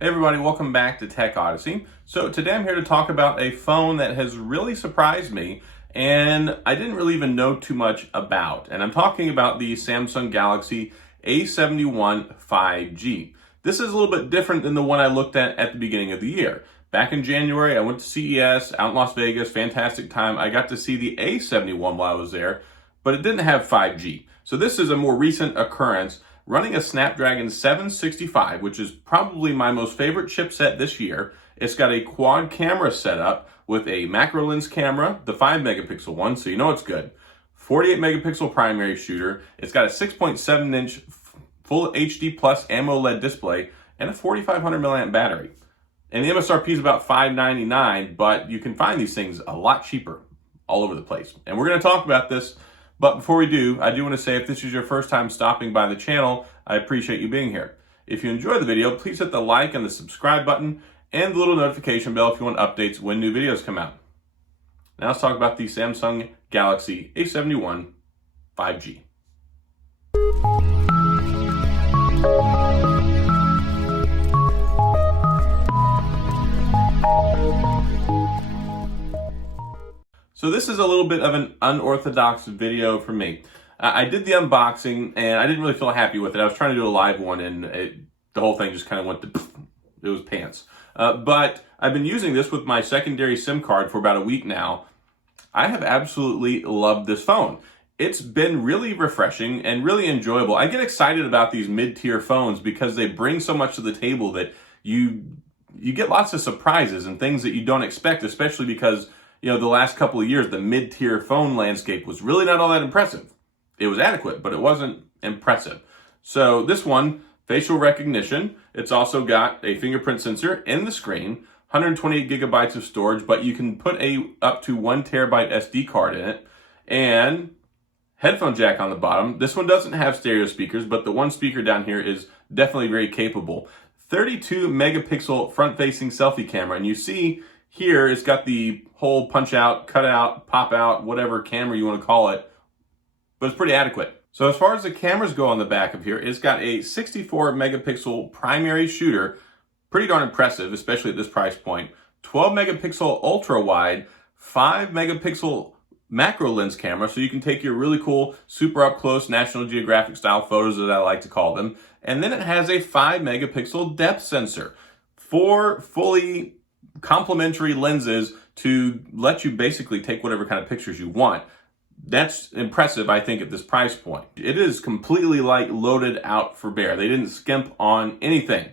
Hey everybody, welcome back to Tech Odyssey. So today I'm here to talk about a phone that has really surprised me and I didn't really even know too much about. And I'm talking about the Samsung Galaxy A71 5G. This is a little bit different than the one I looked at the beginning of the year. Back in January, I went to CES out in Las Vegas, fantastic time. I got to see the A71 while I was there, but it didn't have 5G. So this is a more recent occurrence running a Snapdragon 765, which is probably my most favorite chipset this year. It's got a quad camera setup with a macro lens camera, the 5 megapixel one, so you know it's good. 48 megapixel primary shooter. It's got a 6.7 inch full HD plus AMOLED display and a 4500 milliamp battery. And the MSRP is about $599, but you can find these things a lot cheaper all over the place. And we're going to talk about this. But before we do, I do want to say if this is your first time stopping by the channel, I appreciate you being here. If you enjoy the video, please hit the like and the subscribe button and the little notification bell if you want updates when new videos come out. Now let's talk about the Samsung Galaxy A71 5G. So this is a little bit of an unorthodox video for me. I did the unboxing and I didn't really feel happy with it. I was trying to do a live one and the whole thing just kind of went to, it was pants. But I've been using this with my secondary SIM card for about a week now. I have absolutely loved this phone. It's been really refreshing and really enjoyable. I get excited about these mid-tier phones because they bring so much to the table that you get lots of surprises and things that you don't expect, especially because the last couple of years, the mid-tier phone landscape was really not all that impressive. It was adequate, but it wasn't impressive. So this one, facial recognition. It's also got a fingerprint sensor in the screen, 128 gigabytes of storage, but you can put up to 1 terabyte SD card in it, and headphone jack on the bottom. This one doesn't have stereo speakers, but the one speaker down here is definitely very capable. 32 megapixel front-facing selfie camera, and you see here it's got the whole punch out, cut out, pop out, whatever camera you want to call it, but it's pretty adequate. So as far as the cameras go on the back of here, it's got a 64 megapixel primary shooter, pretty darn impressive, especially at this price point. 12 megapixel ultra wide, 5 megapixel macro lens camera, so you can take your really cool, super up close National Geographic style photos, as I like to call them. And then it has a 5 megapixel depth sensor. 4 fully complementary lenses to let you basically take whatever kind of pictures you want. That's impressive, I think, at this price point. It is completely loaded out for bear. They didn't skimp on anything.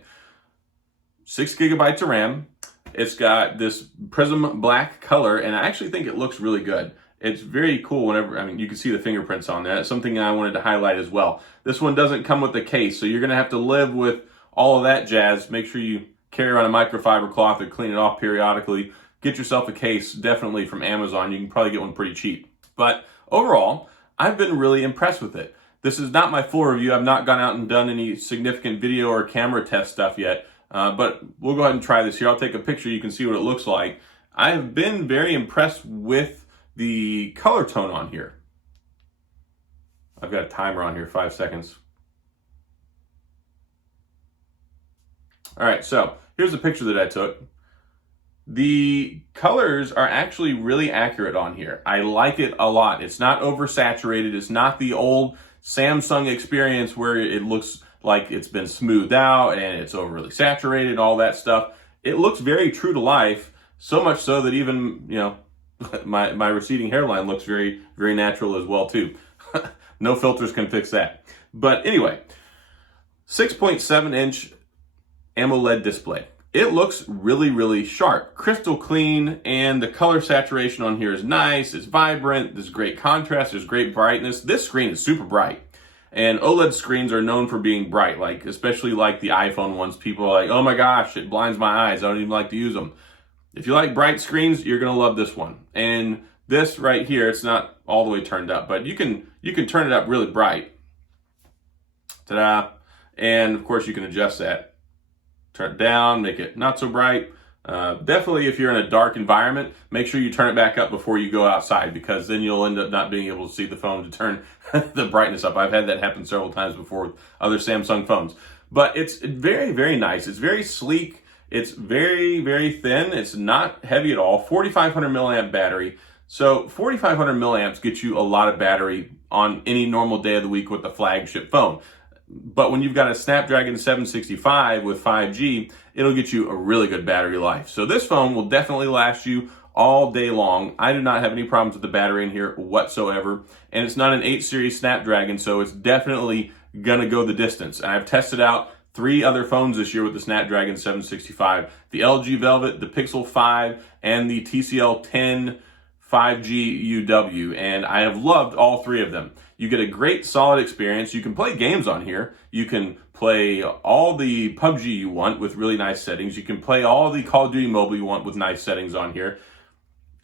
6 gigabytes of RAM. It's got this prism black color, and I actually think it looks really good. It's very cool you can see the fingerprints on that. It's something I wanted to highlight as well. This one doesn't come with a case, so you're going to have to live with all of that jazz. Make sure you carry around a microfiber cloth and clean it off periodically. Get yourself a case, definitely from Amazon. You can probably get one pretty cheap. But overall, I've been really impressed with it. This is not my full review. I've not gone out and done any significant video or camera test stuff yet. But we'll go ahead and try this here. I'll take a picture. You can see what it looks like. I have been very impressed with the color tone on here. I've got a timer on here, 5 seconds. All right, so here's a picture that I took. The colors are actually really accurate on here. I like it a lot. It's not oversaturated. It's not the old Samsung experience where it looks like it's been smoothed out and it's overly saturated, all that stuff. It looks very true to life, so much so that even, my receding hairline looks very, very natural as well too. No filters can fix that. But anyway, 6.7 inch AMOLED display. It looks really, really sharp, crystal clean, and the color saturation on here is nice. It's vibrant. There's great contrast. There's great brightness. This screen is super bright. And OLED screens are known for being bright, especially the iPhone ones. People are like, oh my gosh, it blinds my eyes. I don't even like to use them. If you like bright screens, you're going to love this one. And this right here, it's not all the way turned up, but you can turn it up really bright. Ta-da. And of course, you can adjust that. Turn it down, make it not so bright. Definitely if you're in a dark environment, make sure you turn it back up before you go outside, because then you'll end up not being able to see the phone to turn the brightness up. I've had that happen several times before with other Samsung phones. But it's very, very nice. It's very sleek. It's very, very thin. It's not heavy at all. 4,500 milliamp battery. So 4,500 milliamps gets you a lot of battery on any normal day of the week with the flagship phone. But when you've got a Snapdragon 765 with 5G, it'll get you a really good battery life. So this phone will definitely last you all day long. I do not have any problems with the battery in here whatsoever. And it's not an 8 series Snapdragon, so it's definitely gonna go the distance. And I've tested out 3 other phones this year with the Snapdragon 765. The LG Velvet, the Pixel 5, and the TCL 10 5G UW, and I have loved all 3 of them. You get a great solid experience. You can play games on here. You can play all the PUBG you want with really nice settings. You can play all the Call of Duty Mobile you want with nice settings on here,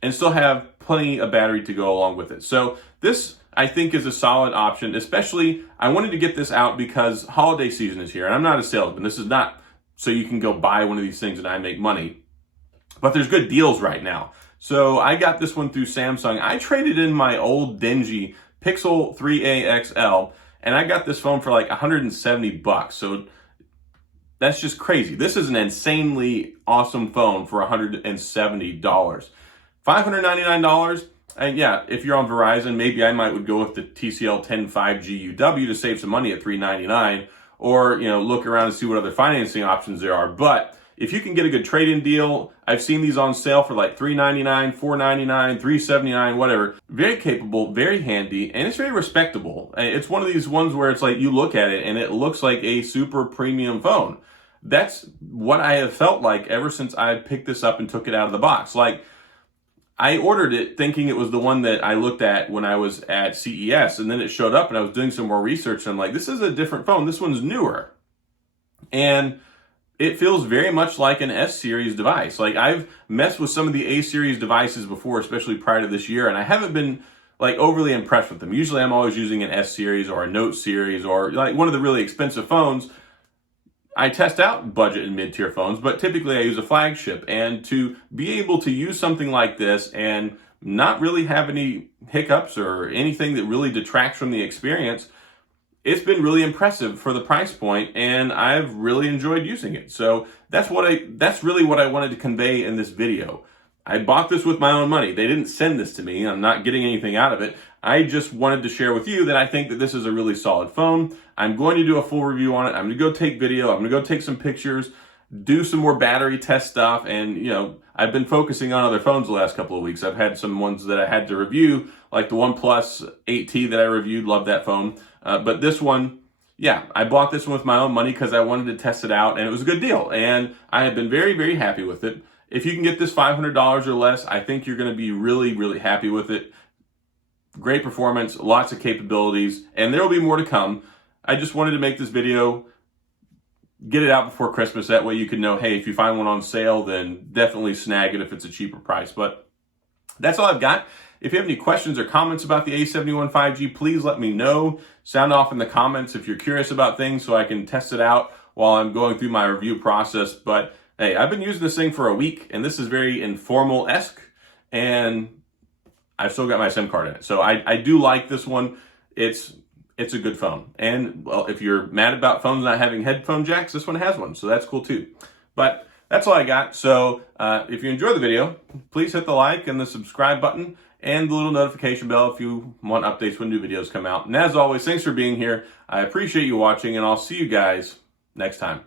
and still have plenty of battery to go along with it. So this, I think, is a solid option. Especially, I wanted to get this out because holiday season is here, and I'm not a salesman. This is not so you can go buy one of these things and I make money, but there's good deals right now. So I got this one through Samsung. I traded in my old dingy Pixel 3a XL, and I got this phone for like 170 bucks. So that's just crazy. This is an insanely awesome phone for $170. $599, and yeah, if you're on Verizon, maybe I might would go with the TCL 10 5G UW to save some money at $399, or look around and see what other financing options there are. But if you can get a good trade-in deal, I've seen these on sale for like $399, $499, $379, whatever. Very capable, very handy, and it's very respectable. It's one of these ones where it's like you look at it and it looks like a super premium phone. That's what I have felt like ever since I picked this up and took it out of the box. Like, I ordered it thinking it was the one that I looked at when I was at CES, and then it showed up and I was doing some more research, and I'm like, this is a different phone. This one's newer. And it feels very much like an S-series device. Like, I've messed with some of the A-series devices before, especially prior to this year, and I haven't been like overly impressed with them. Usually I'm always using an S-series or a Note series or like one of the really expensive phones. I test out budget and mid-tier phones, but typically I use a flagship. And to be able to use something like this and not really have any hiccups or anything that really detracts from the experience, it's been really impressive for the price point, and I've really enjoyed using it. So that's really what I wanted to convey in this video. I bought this with my own money. They didn't send this to me. I'm not getting anything out of it. I just wanted to share with you that I think that this is a really solid phone. I'm going to do a full review on it. I'm going to go take video. I'm going to go take some pictures, do some more battery test stuff. And, I've been focusing on other phones the last couple of weeks. I've had some ones that I had to review, like the OnePlus 8T that I reviewed. Love that phone. But this one, yeah, I bought this one with my own money because I wanted to test it out, and it was a good deal. And I have been very, very happy with it. If you can get this $500 or less, I think you're going to be really, really happy with it. Great performance, lots of capabilities, and there will be more to come. I just wanted to make this video, get it out before Christmas. That way you can know, hey, if you find one on sale, then definitely snag it if it's a cheaper price. But that's all I've got. If you have any questions or comments about the A71 5G, please let me know. Sound off in the comments if you're curious about things so I can test it out while I'm going through my review process. But hey, I've been using this thing for a week, and this is very informal-esque, and I've still got my SIM card in it. So I do like this one. It's a good phone. And, well, if you're mad about phones not having headphone jacks, this one has one, so that's cool too. But that's all I got. So if you enjoyed the video, please hit the like and the subscribe button and the little notification bell if you want updates when new videos come out. And as always, thanks for being here. I appreciate you watching, and I'll see you guys next time.